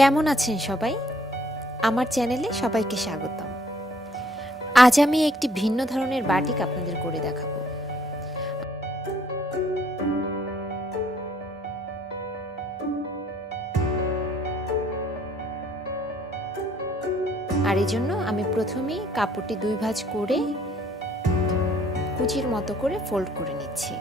কেমন আছেন সবাই? আমার চ্যানেলে সবাইকে স্বাগতম। আজ আমি একটি ভিন্ন ধরনের বাটিক আপনাদের করে দেখাবো। আর এই জন্য আমি প্রথমেই কাপড়টি 2 ভাঁজ করে কুচির মতো করে ফোল্ড করে নিচ্ছি।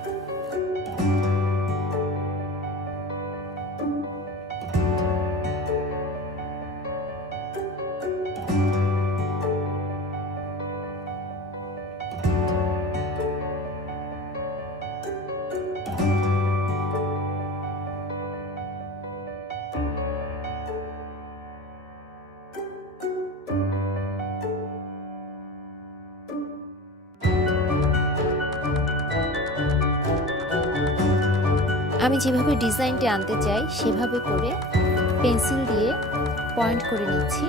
আমি যেভাবে ডিজাইনটি আনতে চাই সেভাবে করে পেন্সিল দিয়ে পয়েন্ট করে নিচ্ছি,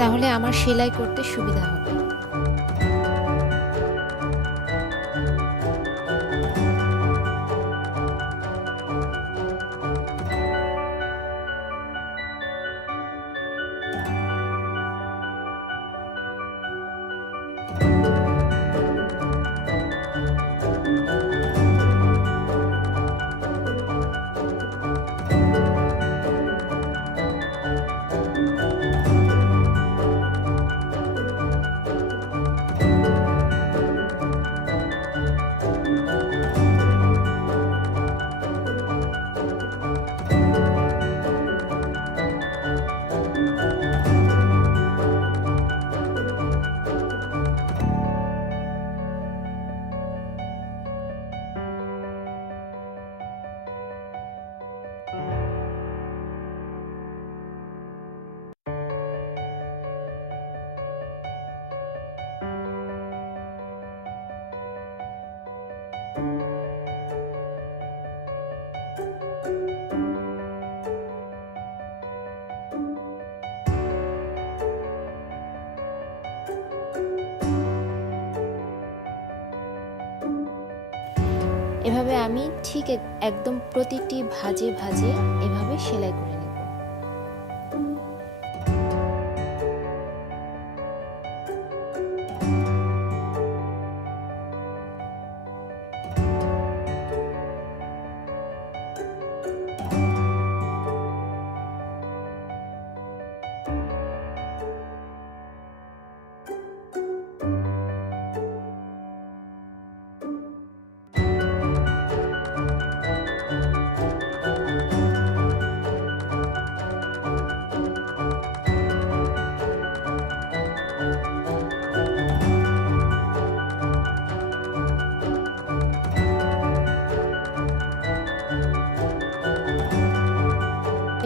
তাহলে আমার সেলাই করতে সুবিধা হবে। এভাবে আমি ঠিক একদম প্রতিটি ভাঁজে ভাঁজে এভাবে সেলাই করে নিব।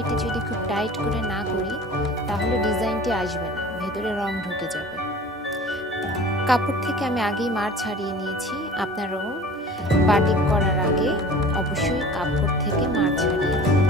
এটি যদি খুব টাইট করে না করি তাহলে ডিজাইনটি আসবে না, ভেতরে রং ঢুকে যাবে। কাপড় থেকে আমি আগেই মার ছাড়িয়ে নিয়েছি। আপনারাও বাটিক করার আগে অবশ্যই কাপড় থেকে মার ছাড়িয়ে নেবেন।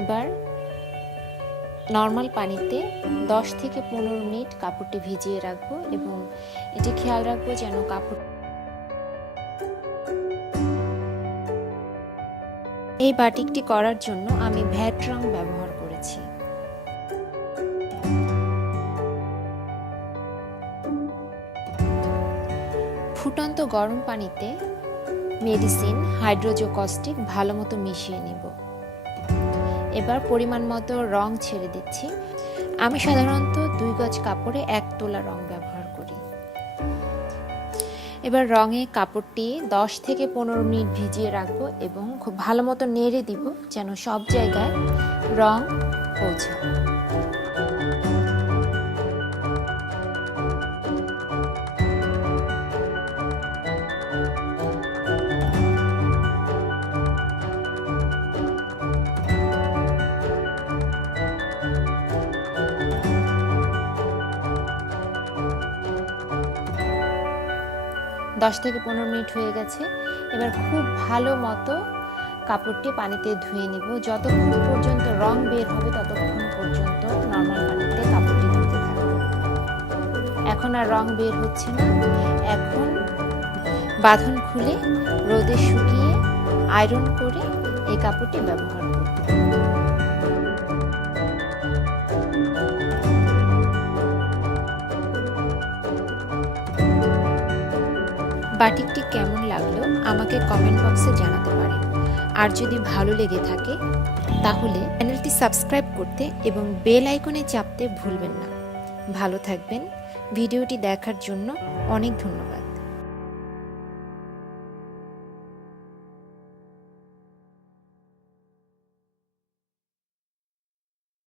এবার নর্মাল পানিতে 10 থেকে 15 মিনিট কাপড়টি ভিজিয়ে রাখবো এবং এটি খেয়াল রাখবো যেন কাপড়। এই বাটিকটি করার জন্য আমি ভ্যাট রং ব্যবহার করেছি। ফুটন্ত গরম পানিতে মেডিসিন হাইড্রোজোকস্টিক ভালো মতো মিশিয়ে নিব। এবার পরিমাণ মতো রং ছেড়ে দিচ্ছি। আমি সাধারণত 2 গজ কাপড়ে 1 তোলা রং ব্যবহার করি। এবার রঙে কাপড়টি 10 থেকে 15 মিনিট ভিজিয়ে রাখবো এবং খুব ভালো মতো নেড়ে দিব যেন সব জায়গায় রং পৌঁছায়। দশ থেকে 15 মিনিট হয়ে গেছে। এবার খুব ভালো মতো কাপড়টি পানিতে ধুয়ে নিব। যতক্ষণ পর্যন্ত রং বের হবে ততক্ষণ পর্যন্ত নর্মাল পানিতে কাপড়টি ধুতে থাকবো। এখন আর রং বের হচ্ছে না। এখন বাঁধন খুলে রোদে শুকিয়ে আয়রন করে এই কাপড়টি ব্যবহার করব। বাটিকটি কেমন লাগলো আমাকে কমেন্ট বক্সে জানাতে পারেন। আর যদি ভালো লেগে থাকে তাহলে চ্যানেলটি সাবস্ক্রাইব করতে এবং বেল আইকনে চাপতে ভুলবেন না। ভালো থাকবেন। ভিডিওটি দেখার জন্য অনেক ধন্যবাদ।